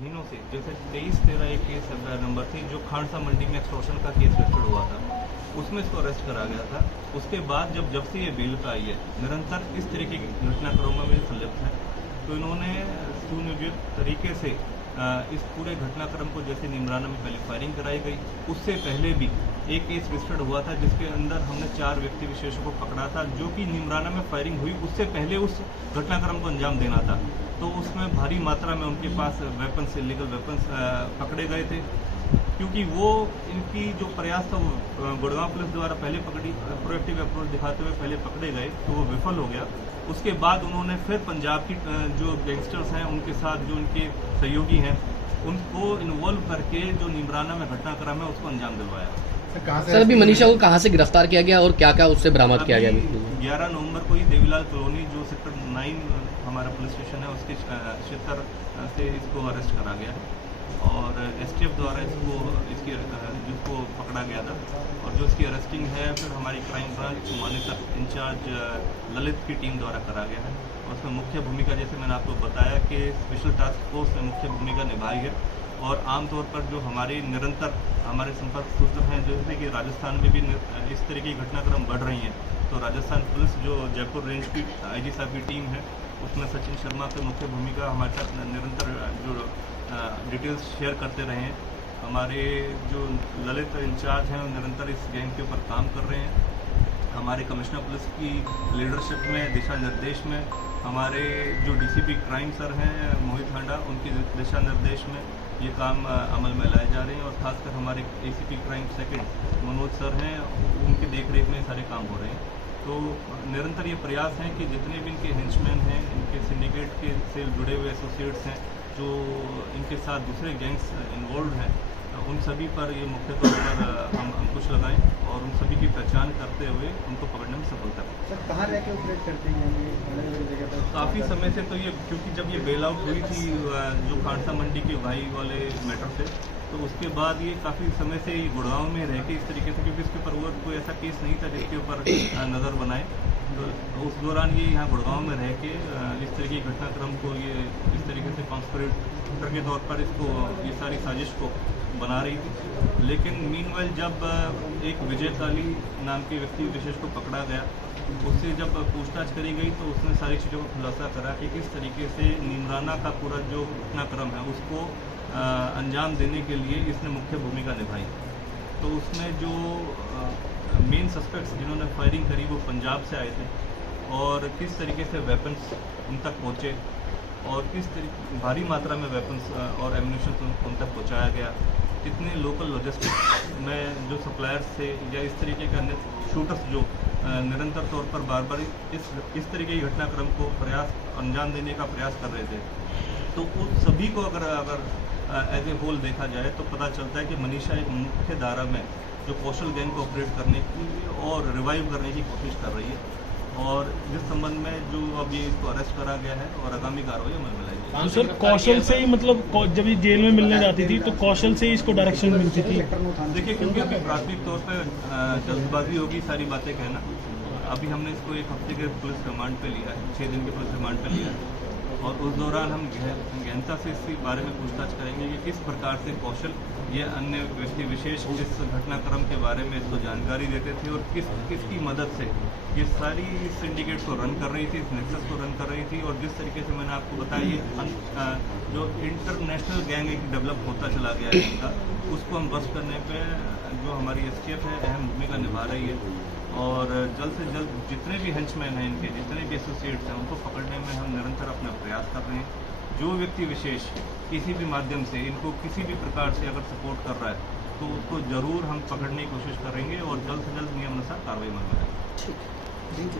महीनों से, जैसे 23-13 एक केस नंबर थी जो खांडसा मंडी में एक्सटॉर्शन का केस रजिस्टर्ड हुआ था, उसमें इसको अरेस्ट करा गया था। उसके बाद जब से ये बेल पे आई है, निरंतर इस तरीके की घटनाक्रमों में संलिप्त है। तो इन्होंने सुनियोजित तरीके से इस पूरे घटनाक्रम को, जैसे निमराना में पहले फायरिंग कराई गई, उससे पहले भी एक केस रजिस्टर्ड हुआ था जिसके अंदर हमने 4 व्यक्ति विशेषों को पकड़ा था, जो कि निमराना में फायरिंग हुई उससे पहले उस घटनाक्रम को अंजाम देना था। तो उसमें भारी मात्रा में उनके पास वेपन्स, इलीगल वेपन्स पकड़े गए थे, क्योंकि वो इनकी जो प्रयास था वो गुड़गांव पुलिस द्वारा पहले प्रोएक्टिव अप्रोच दिखाते हुए पहले पकड़े गए, तो वो विफल हो गया। उसके बाद उन्होंने फिर पंजाब की जो गैंगस्टर्स हैं उनके साथ, जो उनके सहयोगी हैं, उनको इन्वॉल्व करके जो निमराना में घटनाक्रम है उसको अंजाम दिलवाया। सर अभी मनीषा को कहाँ से गिरफ्तार किया गया और क्या क्या उससे बरामद किया गया? 11 नवंबर को ही देवीलाल कॉलोनी, जो सेक्टर 9 हमारा पुलिस स्टेशन है, उसके क्षेत्र से इसको अरेस्ट करा गया और एसटीएफ द्वारा जिसको पकड़ा गया था, और जो इसकी अरेस्टिंग है फिर हमारी crime branch monitor incharge Lalit की टीम द्वारा करा गया है। और उसमें मुख्य भूमिका, जैसे मैंने आपको बताया कि स्पेशल टास्क फोर्स ने मुख्य भूमिका निभाई है। और आमतौर पर जो हमारे निरंतर हमारे संपर्क सूत्र हैं, जैसे कि राजस्थान में भी इस तरह की घटनाक्रम बढ़ रही हैं, तो राजस्थान पुलिस जो जयपुर रेंज की आईजी साहब की टीम है, उसमें सचिन शर्मा की मुख्य भूमिका हमारे साथ निरंतर जो डिटेल्स शेयर करते रहे हैं। हमारे जो ललित इंचार्ज हैं निरंतर इस गैंग के ऊपर काम कर रहे हैं। हमारे कमिश्नर पुलिस की लीडरशिप में, दिशा निर्देश में, हमारे जो डीसीपी क्राइम सर हैं मोहित हांडा, उनके दिशा निर्देश में ये काम अमल में लाए जा रहे हैं। और खासकर हमारे ACP crime second Manoj sir हैं, उनकी देखरेख में सारे काम हो रहे हैं। तो निरंतर ये प्रयास हैं कि जितने भी इनके हेंचमैन हैं, इनके सिंडिकेट के से जुड़े हुए एसोसिएट्स हैं, जो इनके साथ दूसरे गैंग्स इन्वॉल्व हैं, उन सभी पर ये मुख्य तौर पर हम अंकुश लगाएं और उन सभी की पहचान करते हुए उनको पकड़ने में सफलता पाएं। सर कहाँ रह के ऑपरेट करते हैं ये? काफ़ी समय से, तो ये क्योंकि जब ये बेल आउट हुई थी जो खांडसा मंडी के भाई वाले मैटर से, तो उसके बाद ये काफ़ी समय से ये गुड़गांव में रह के इस तरीके से, क्योंकि इसके ऊपर वो कोई ऐसा केस नहीं था जिसके ऊपर नज़र बनाए, तो उस दौरान ये यहाँ गुड़गांव में रह के इस तरीके की घटनाक्रम को ये इस तरीके से कॉन्स्पिरेटर के तौर पर इसको ये सारी साजिश को बना रही थी। लेकिन मीनवाइल जब एक विजय काली नाम के व्यक्ति विशेष को पकड़ा गया, उससे जब पूछताछ करी गई तो उसने सारी चीज़ों को खुलासा करा कि किस तरीके से निमराना का पूरा जो घटनाक्रम है उसको अंजाम देने के लिए इसने मुख्य भूमिका निभाई। तो उसमें जो मेन सस्पेक्ट्स जिन्होंने फायरिंग करी वो पंजाब से आए थे, और किस तरीके से वेपन्स उन तक पहुँचे और किस तरीके भारी मात्रा में वेपन्स और एम्यूनिशन उन तक पहुँचाया गया, कितने लोकल लॉजिस्टिक्स में जो सप्लायर्स थे या इस तरीके के अन्य शूटर्स जो निरंतर तौर पर बार बार इस तरीके की घटनाक्रम को अंजाम देने का प्रयास कर रहे थे। तो उन सभी को अगर एज ए होल देखा जाए तो पता चलता है कि मनीषा एक मुख्य धारा में जो कौशल गैंग को ऑपरेट करने की और रिवाइव करने की कोशिश कर रही है, और जिस संबंध में जो अब ये इसको अरेस्ट करा गया है और आगामी कार्रवाई अमल में लाई जाएगी। तो सर कौशल से ही, मतलब जब ये जेल में मिलने जाती थी तो कौशल से ही इसको डायरेक्शन मिलती थी? देखिए, क्योंकि अभी प्राथमिक तौर पर जल्दबाजी होगी सारी बातें कहना। अभी हमने इसको 1 हफ्ते के पुलिस रिमांड पे लिया है, 6 दिन के पुलिस रिमांड पे लिया है, और उस दौरान हम गहनता से इस बारे में पूछताछ करेंगे कि किस प्रकार से कौशल ये अन्य व्यक्ति विशेष इस घटनाक्रम के बारे में इसको जानकारी देते थे और किसकी मदद से ये सारी सिंडिकेट को रन कर रही थी, इस नेक्सस को रन कर रही थी। और जिस तरीके से मैंने आपको बताया, ये जो इंटरनेशनल गैंग एक डेवलप होता चला गया है इनका, उसको हम बस करने पे जो हमारी एसटीएफ है अहम भूमिका निभा रही है। और जल्द से जल्द जितने भी हेंचमैन हैं इनके, जितने भी एसोसिएट्स हैं, उनको पकड़ने में हम निरंतर अपना प्रयास कर रहे हैं। जो व्यक्ति विशेष किसी भी माध्यम से इनको किसी भी प्रकार से अगर सपोर्ट कर रहा है तो उसको ज़रूर हम पकड़ने की कोशिश करेंगे और जल्द से जल्द नियमानुसार कार्रवाई में लाएंगे।